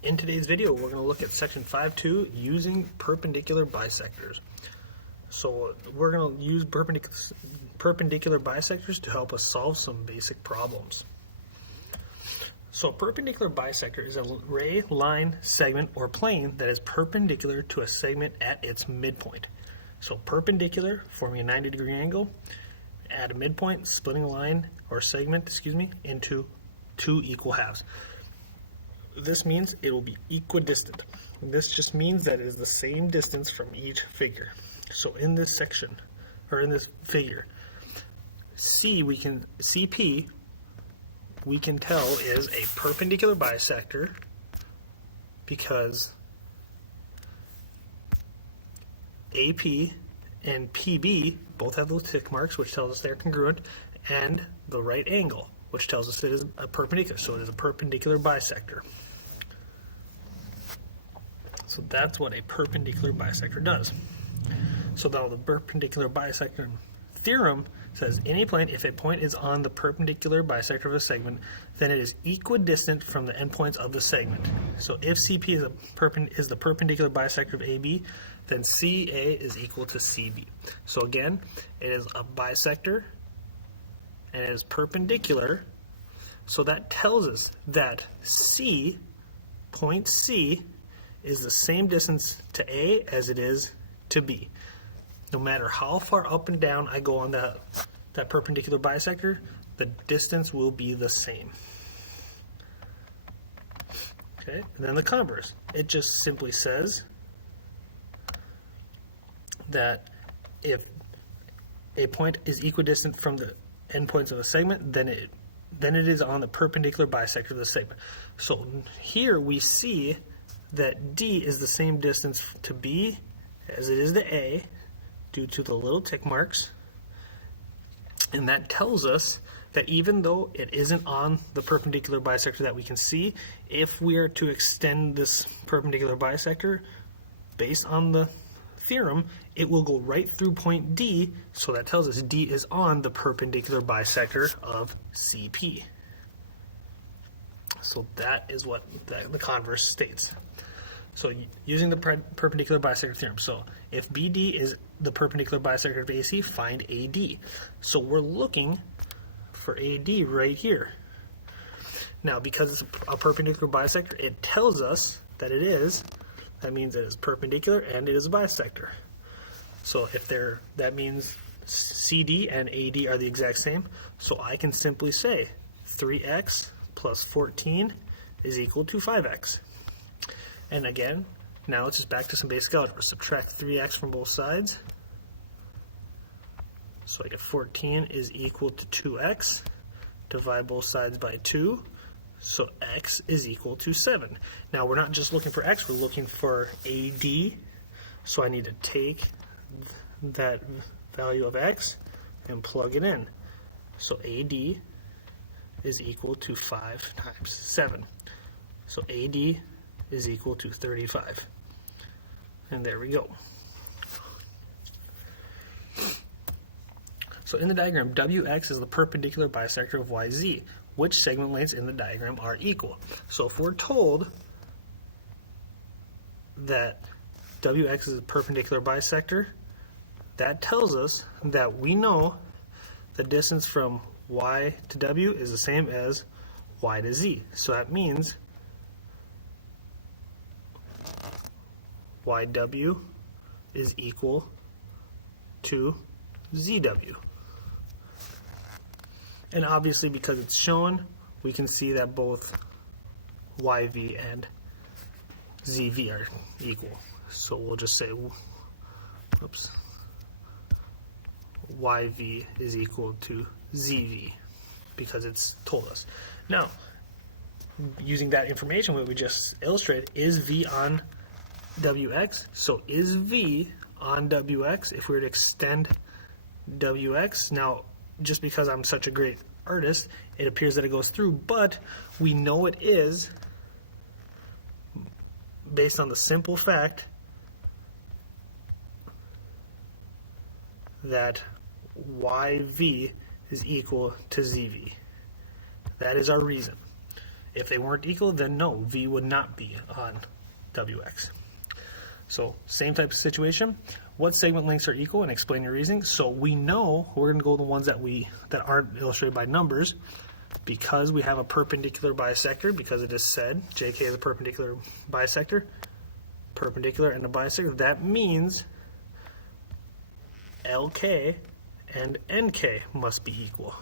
In today's video, we're going to look at section 5.2, using perpendicular bisectors. So we're going to use perpendicular bisectors to help us solve some basic problems. So a perpendicular bisector is a ray, line, segment, or plane that is perpendicular to a segment at its midpoint. So perpendicular, forming a 90-degree angle, at a midpoint, splitting a line or segment, into two equal halves. This means it will be equidistant. This just means that it is the same distance from each figure. So in this section, or in this figure, CP, we can tell is a perpendicular bisector because AP and PB both have those tick marks, which tells us they're congruent, and the right angle, which tells us it is a perpendicular. So it is a perpendicular bisector. So that's what a perpendicular bisector does. So now the perpendicular bisector theorem says any plane, if a point is on the perpendicular bisector of a segment, then it is equidistant from the endpoints of the segment. So if CP is the perpendicular bisector of AB, then CA is equal to CB. So again, it is a bisector and it is perpendicular. So that tells us that point C, is the same distance to A as it is to B. No matter how far up and down I go on that perpendicular bisector, the distance will be the same. Okay, and then the converse. It just simply says that if a point is equidistant from the endpoints of a segment, then it is on the perpendicular bisector of the segment. So here we see that D is the same distance to B as it is to A due to the little tick marks. And that tells us that even though it isn't on the perpendicular bisector that we can see, if we are to extend this perpendicular bisector based on the theorem, it will go right through point D, so that tells us D is on the perpendicular bisector of CP. So that is what the converse states. So using the perpendicular bisector theorem, so if BD is the perpendicular bisector of AC, find AD. So we're looking for AD right here. Now, because it's a perpendicular bisector, it tells us that it is. That means it is perpendicular and it is a bisector. So if that means CD and AD are the exact same. So I can simply say 3x plus 14 is equal to 5x. And again, now it's just back to some basic algebra. Subtract 3x from both sides. So I get 14 is equal to 2x. Divide both sides by 2. So x is equal to 7. Now we're not just looking for x, we're looking for AD. So I need to take that value of x and plug it in. So AD is equal to 5 times 7. So AD is equal to 35. And there we go. So in the diagram, WX is the perpendicular bisector of YZ. Which segment lengths in the diagram are equal? So if we're told that WX is a perpendicular bisector, that tells us that we know the distance from Y to W is the same as Y to Z. So that means YW is equal to ZW. And obviously, because it's shown, we can see that both YV and ZV are equal. So we'll just say, YV is equal to ZV because it's told us. Now, using that information, what we just illustrated, is V on WX. So is V on WX if we were to extend WX? Now, just because I'm such a great artist, it appears that it goes through, but we know it is based on the simple fact that YV is equal to ZV. That is our reason. If they weren't equal, then no, V would not be on WX. So same type of situation. What segment lengths are equal, and explain your reasoning. So we know we're going to go with the ones that aren't illustrated by numbers, because we have a perpendicular bisector, because it is said JK is a perpendicular bisector, perpendicular and a bisector. That means LK and NK must be equal.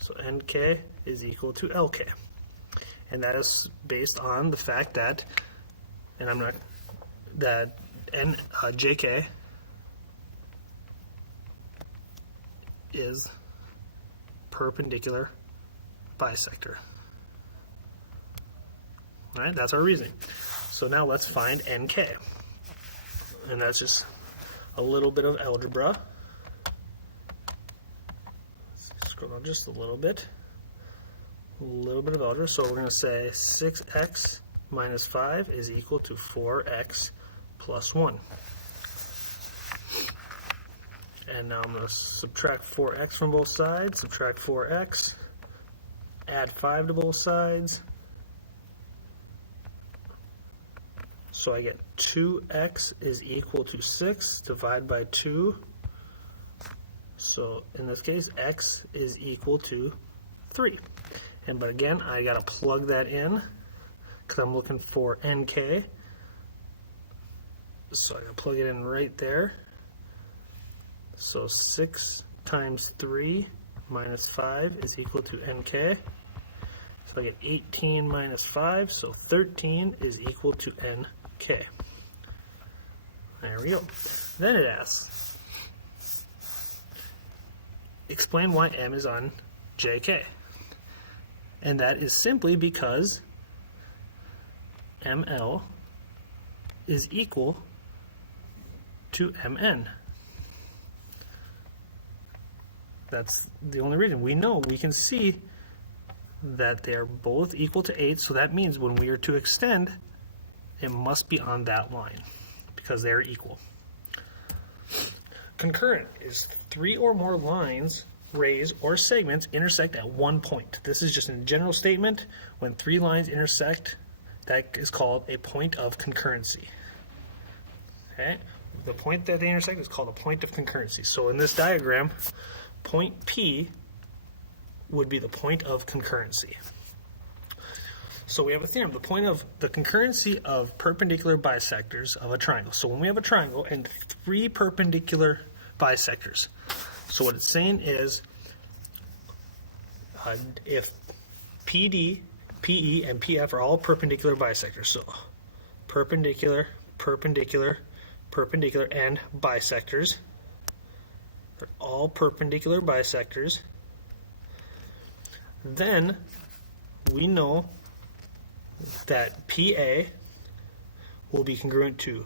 So NK is equal to LK. And that is based on the fact that, JK is perpendicular bisector. All right, that's our reasoning. So now let's find NK. And that's just a little bit of algebra. Let's scroll down just a little bit. A little bit of algebra. So we're going to say 6x minus 5 is equal to 4x plus 1. And now I'm going to subtract 4x from both sides, subtract 4x, add 5 to both sides. So I get 2x is equal to 6, divide by 2. So in this case, x is equal to 3. But again, I got to plug that in because I'm looking for NK. So I got to plug it in right there. So 6 times 3 minus 5 is equal to NK. So I get 18 minus 5, so 13 is equal to NK. There we go. Then it asks, explain why M is on JK. And that is simply because ML is equal to MN. That's the only reason. We know, we can see that they're both equal to 8, so that means when we are to extend, it must be on that line because they're equal. Concurrent is 3 or more lines, rays, or segments intersect at one point. This is just a general statement. When 3 lines intersect, that is called a point of concurrency. Okay? The point that they intersect is called a point of concurrency. So in this diagram, point P would be the point of concurrency. So we have a theorem, the point of the concurrency of perpendicular bisectors of a triangle. So when we have a triangle and 3 perpendicular bisectors, so what it's saying is if PD, PE, and PF are all perpendicular bisectors, so perpendicular, perpendicular, perpendicular, and bisectors, they're all perpendicular bisectors, then we know that PA will be congruent to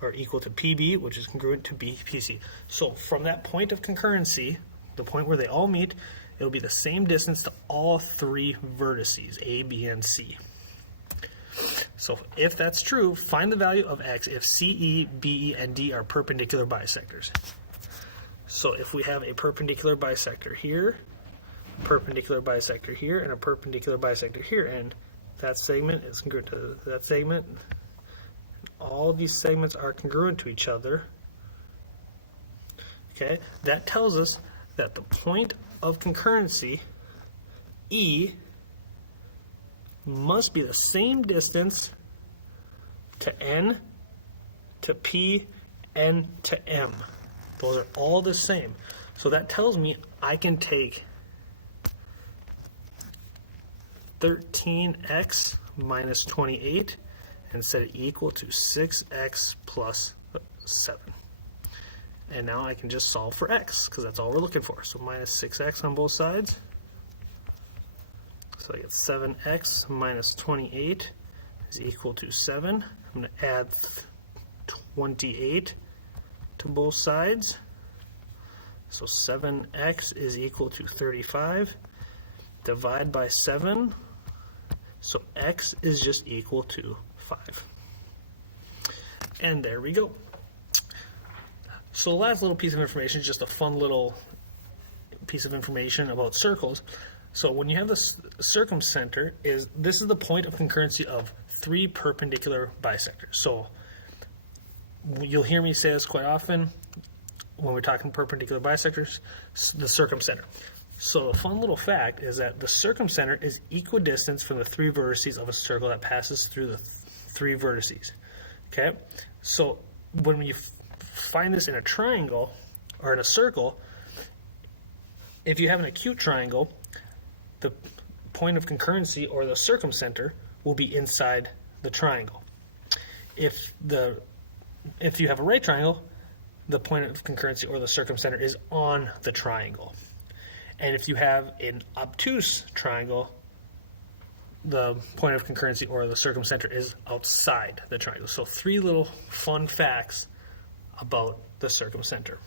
or equal to PB, which is congruent to BPC. So from that point of concurrency, the point where they all meet, it'll be the same distance to all 3 vertices, A, B, and C. So if that's true, find the value of x if CE, BE, and D are perpendicular bisectors. So if we have a perpendicular bisector here, perpendicular bisector here, and a perpendicular bisector here, and that segment is congruent to that segment, all these segments are congruent to each other, okay, that tells us that the point of concurrency, E, must be the same distance to N, to P, N to M. Those are all the same. So that tells me I can take 13x minus 28 and set it equal to 6x plus 7. And now I can just solve for x, because that's all we're looking for. So minus 6x on both sides. So I get 7x minus 28 is equal to 7. I'm going to add 28 to both sides. So 7x is equal to 35. Divide by 7. So x is just equal to 5. And there we go. So the last little piece of information is just a fun little piece of information about circles. So when you have this circumcenter, this is the point of concurrency of three perpendicular bisectors. So you'll hear me say this quite often when we're talking perpendicular bisectors, the circumcenter. So a fun little fact is that the circumcenter is equidistant from the three vertices of a circle that passes through the three vertices. Okay, so when you find this in a triangle or in a circle, if you have an acute triangle, the point of concurrency or the circumcenter will be inside the triangle. If you have a right triangle, the point of concurrency or the circumcenter is on the triangle. And if you have an obtuse triangle, the point of concurrency or the circumcenter is outside the triangle. So 3 little fun facts about the circumcenter.